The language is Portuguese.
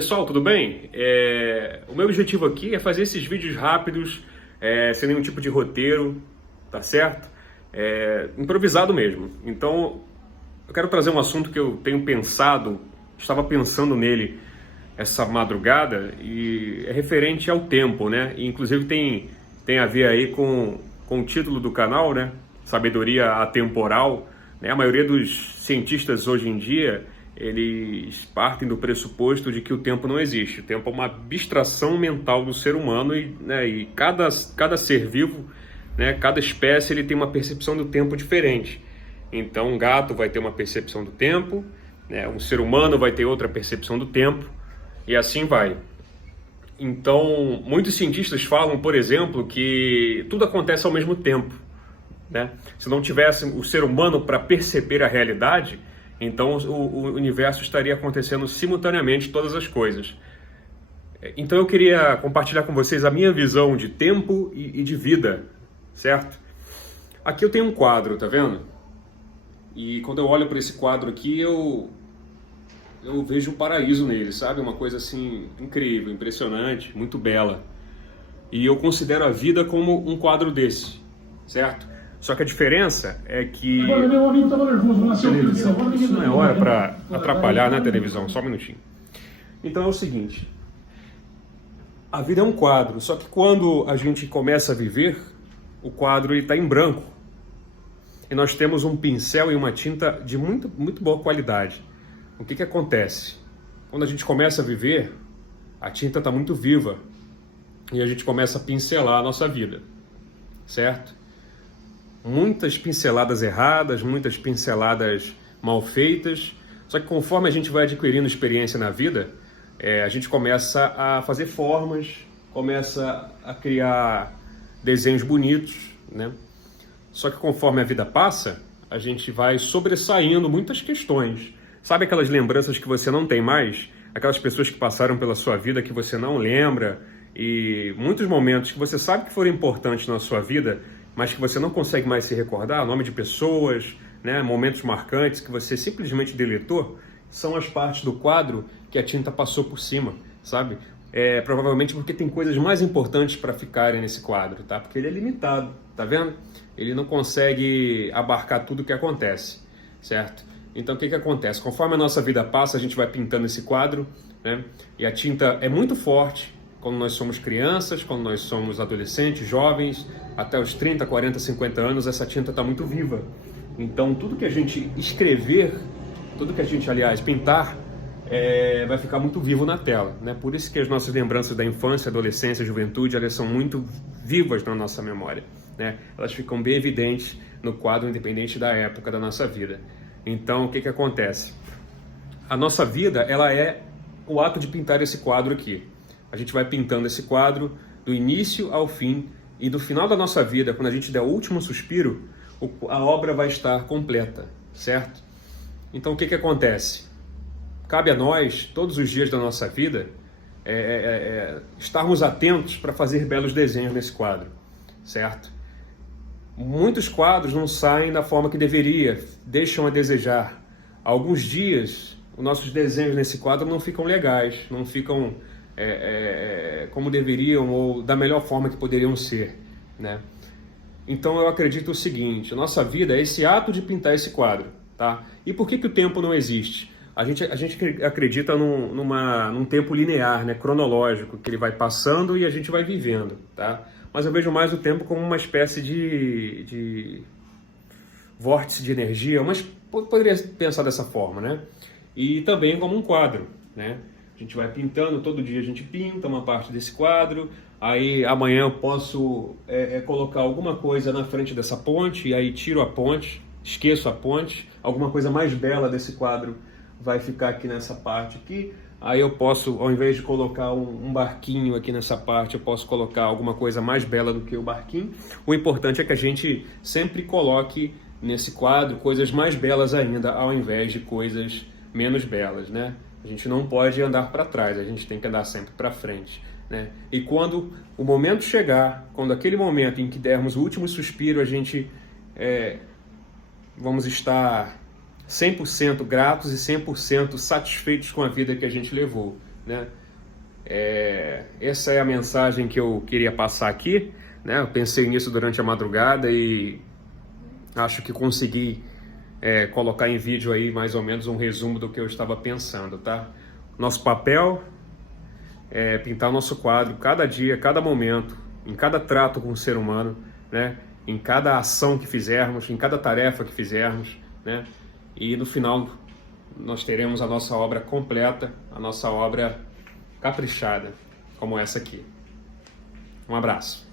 Pessoal, tudo bem? O meu objetivo aqui é fazer esses vídeos rápidos, sem nenhum tipo de roteiro, tá certo? Improvisado mesmo. Então, eu quero trazer um assunto que eu tenho pensado, estava pensando nele essa madrugada, e é referente ao tempo, né? E, inclusive tem a ver aí com o título do canal, né? Sabedoria atemporal, né? A maioria dos cientistas hoje em dia, eles partem do pressuposto de que o tempo não existe. O tempo é uma abstração mental do ser humano e cada ser vivo, né, cada espécie, ele tem uma percepção do tempo diferente. Então, um gato vai ter uma percepção do tempo, né, um ser humano vai ter outra percepção do tempo, e assim vai. Então, muitos cientistas falam, por exemplo, que tudo acontece ao mesmo tempo, né? Se não tivesse o ser humano para perceber a realidade, então o universo estaria acontecendo simultaneamente todas as coisas. Então eu queria compartilhar com vocês a minha visão de tempo e de vida, certo? Aqui eu tenho um quadro, tá vendo? E quando eu olho para esse quadro aqui, eu vejo um paraíso nele, sabe? Uma coisa assim incrível, impressionante, muito bela. E eu considero a vida como um quadro desse, certo? Só que a diferença é que... Isso não é hora para atrapalhar na televisão, só um minutinho. Então é o seguinte, a vida é um quadro, só que quando a gente começa a viver, o quadro está em branco. E nós temos um pincel e uma tinta de muito boa qualidade. O que acontece? Quando a gente começa a viver, a tinta está muito viva e a gente começa a pincelar a nossa vida, certo? Muitas pinceladas erradas, muitas pinceladas mal feitas, só que conforme a gente vai adquirindo experiência na vida, a gente começa a fazer formas, começa a criar desenhos bonitos, né? Só que conforme a vida passa, a gente vai sobressaindo muitas questões. Sabe aquelas lembranças que você não tem mais? Aquelas pessoas que passaram pela sua vida que você não lembra, e muitos momentos que você sabe que foram importantes na sua vida, mas que você não consegue mais se recordar, nome de pessoas, né, momentos marcantes que você simplesmente deletou, são as partes do quadro que a tinta passou por cima, sabe? Provavelmente porque tem coisas mais importantes para ficarem nesse quadro, tá? Porque ele é limitado, tá vendo? Ele não consegue abarcar tudo o que acontece, certo? Então o que acontece? Conforme a nossa vida passa, a gente vai pintando esse quadro, né? E a tinta é muito forte quando nós somos crianças, quando nós somos adolescentes, jovens, até os 30, 40, 50 anos, essa tinta está muito viva. Então, tudo que a gente escrever, tudo que a gente, aliás, pintar, vai ficar muito vivo na tela, né? Por isso que as nossas lembranças da infância, adolescência, juventude, elas são muito vivas na nossa memória, né? Elas ficam bem evidentes no quadro, independente da época da nossa vida. Então, o que acontece? A nossa vida, ela é o ato de pintar esse quadro aqui. A gente vai pintando esse quadro do início ao fim, e do final da nossa vida, quando a gente der o último suspiro, a obra vai estar completa, certo? Então o que acontece? Cabe a nós, todos os dias da nossa vida, estarmos atentos para fazer belos desenhos nesse quadro, certo? Muitos quadros não saem da forma que deveria, deixam a desejar. Há alguns dias, os nossos desenhos nesse quadro não ficam legais, não ficam como deveriam ou da melhor forma que poderiam ser, né? Então eu acredito o seguinte, a nossa vida é esse ato de pintar esse quadro, tá? E por que o tempo não existe? A gente acredita num tempo linear, né, cronológico, que ele vai passando e a gente vai vivendo, tá? Mas eu vejo mais o tempo como uma espécie de vórtice de energia, mas poderia pensar dessa forma, né? E também como um quadro, né? A gente vai pintando, todo dia a gente pinta uma parte desse quadro, aí amanhã eu posso colocar alguma coisa na frente dessa ponte, e aí tiro a ponte, esqueço a ponte, alguma coisa mais bela desse quadro vai ficar aqui nessa parte aqui, aí eu posso, ao invés de colocar um barquinho aqui nessa parte, eu posso colocar alguma coisa mais bela do que o barquinho. O importante é que a gente sempre coloque nesse quadro coisas mais belas ainda, ao invés de coisas menos belas, né? A gente não pode andar para trás, a gente tem que andar sempre para frente, né? E quando o momento chegar, quando aquele momento em que dermos o último suspiro, a gente vamos estar 100% gratos e 100% satisfeitos com a vida que a gente levou, né? Essa é a mensagem que eu queria passar aqui, né? Eu pensei nisso durante a madrugada e acho que consegui colocar em vídeo aí mais ou menos um resumo do que eu estava pensando, tá? Nosso papel é pintar o nosso quadro cada dia, cada momento, em cada trato com o ser humano, né? Em cada ação que fizermos, em cada tarefa que fizermos, né? E no final nós teremos a nossa obra completa, a nossa obra caprichada, como essa aqui. Um abraço.